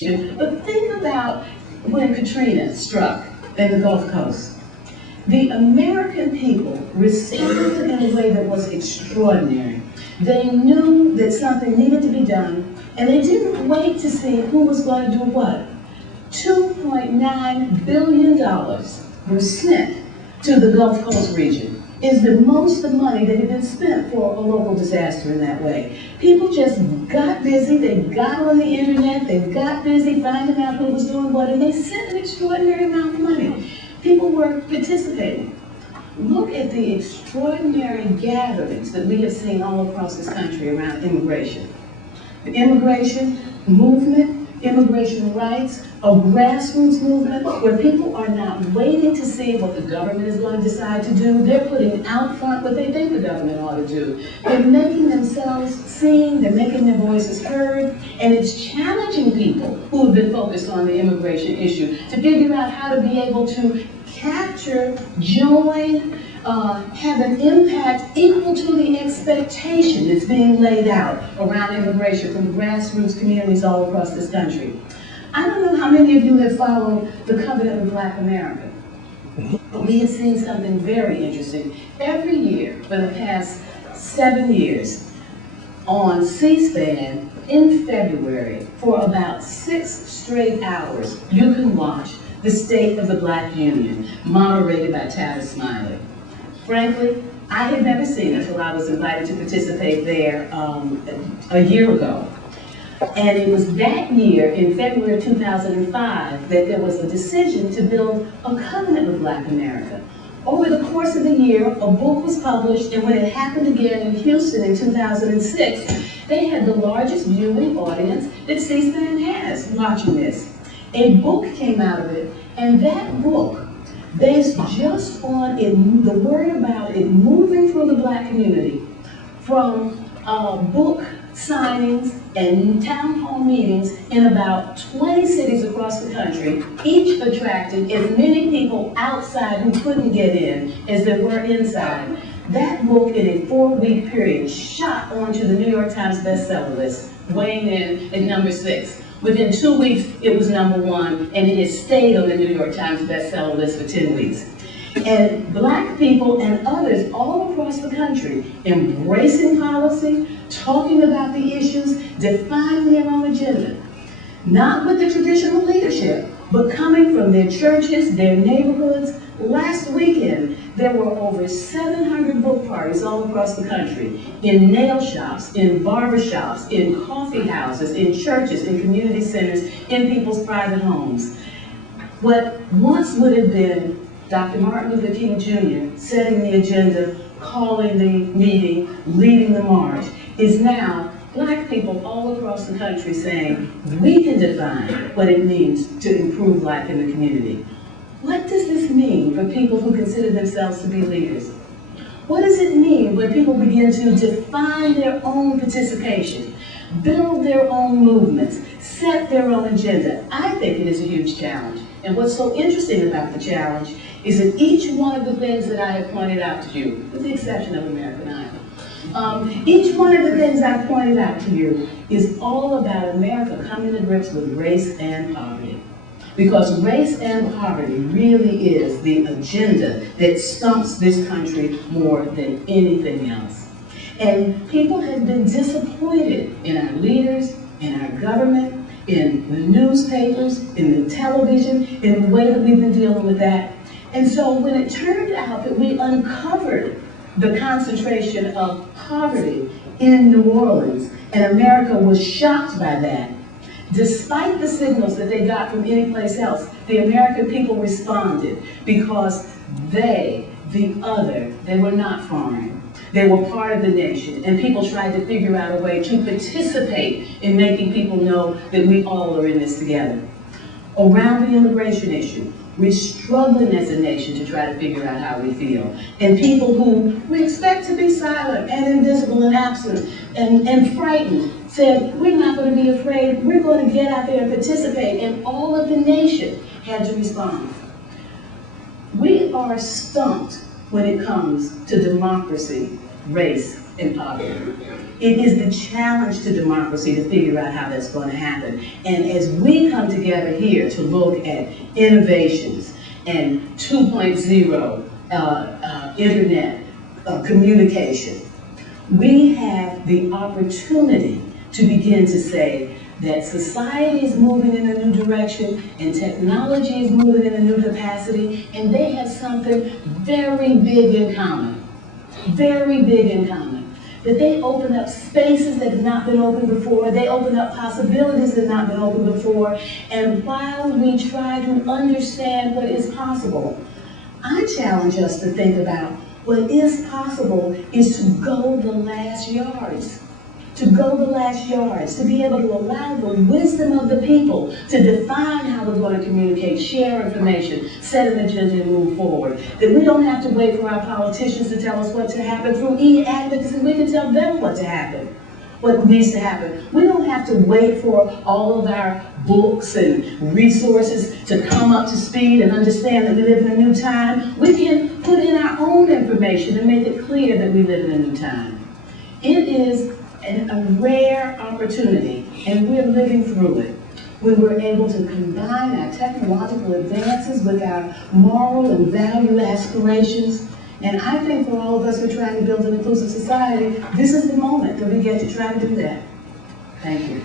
But think about when Katrina struck in the Gulf Coast. The American people responded in a way that was extraordinary. They knew that something needed to be done, and they didn't wait to see who was going to do what. $2.9 billion was sent to the Gulf Coast region. Is the most of money that had been spent for a local disaster in that way. People just got busy, they got on the internet, they got busy finding out who was doing what, and they sent an extraordinary amount of money. People were participating. Look at the extraordinary gatherings that we have seen all across this country around immigration. The immigration movement, immigration rights, a grassroots movement where people are not waiting to see what the government is going to decide to do. They're putting out front what they think the government ought to do. They're making themselves seen, they're making their voices heard, and it's challenging people who have been focused on the immigration issue to figure out how to be able to capture, join, have an impact equal to the expectation that's being laid out around immigration from grassroots communities all across this country. I don't know how many of you have followed the Covenant of Black America, but we have seen something very interesting. Every year for the past 7 years on C-SPAN in February for about 6 straight hours, you can watch the State of the Black Union, moderated by Tavis Smiley. Frankly, I had never seen it until I was invited to participate there a year ago. And it was that year, in February 2005, that there was a decision to build a covenant with Black America. Over the course of the year, a book was published, and when it happened again in Houston in 2006, they had the largest viewing audience that C-SPAN has watching this. A book came out of it, and that book, based just on it, the word about it moving through the Black community, from book signings and town hall meetings in about 20 cities across the country, each attracted as many people outside who couldn't get in as there were inside. That book, in a 4-week period, shot onto the New York Times bestseller list, weighing in at number 6. Within 2 weeks, it was number 1, and it has stayed on the New York Times bestseller list for 10 weeks. And Black people and others all across the country embracing policy, talking about the issues, defining their own agenda. Not with the traditional leadership, but coming from their churches, their neighborhoods. Last weekend, there were over 700 book parties all across the country, in nail shops, in barber shops, in coffee houses, in churches, in community centers, in people's private homes. What once would have been Dr. Martin Luther King Jr. setting the agenda, calling the meeting, leading the march, is now Black people all across the country saying, we can define what it means to improve life in the community. What does this mean for people who consider themselves to be leaders? What does it mean when people begin to define their own participation, build their own movements, set their own agenda? I think it is a huge challenge. And what's so interesting about the challenge is that each one of the things that I have pointed out to you, with the exception of American Idol, each one of the things I've pointed out to you is all about America coming to grips with race and poverty. Because race and poverty really is the agenda that stumps this country more than anything else. And people have been disappointed in our leaders, in our government, in the newspapers, in the television, in the way that we've been dealing with that. And so when it turned out that we uncovered the concentration of poverty in New Orleans, and America was shocked by that, despite the signals that they got from any place else, the American people responded because they, the other, they were not foreign. They were part of the nation, and people tried to figure out a way to participate in making people know that we all are in this together. Around the immigration issue, we're struggling as a nation to try to figure out how we feel. And people who we expect to be silent and invisible and absent and frightened said, we're not going to be afraid, we're going to get out there and participate. And all of the nation had to respond. We are stumped when it comes to democracy, race, and poverty. It is the challenge to democracy to figure out how that's going to happen. And as we come together here to look at innovations and 2.0 internet communication, we have the opportunity to begin to say that society is moving in a new direction and technology is moving in a new capacity, and they have something very big in common. Very big in common. That they open up spaces that have not been opened before, they open up possibilities that have not been opened before, and while we try to understand what is possible, I challenge us to think about what is possible is to go the last yards. To go the last yards, to be able to allow the wisdom of the people to define how we're going to communicate, share information, set an agenda, and move forward. That we don't have to wait for our politicians to tell us what to happen. Through e-advocacy, we can tell them what to happen, what needs to happen. We don't have to wait for all of our books and resources to come up to speed and understand that we live in a new time. We can put in our own information and make it clear that we live in a new time. It is a rare opportunity, and we're living through it, when we're able to combine our technological advances with our moral and value aspirations. And I think for all of us who are trying to build an inclusive society, this is the moment that we get to try to do that. Thank you.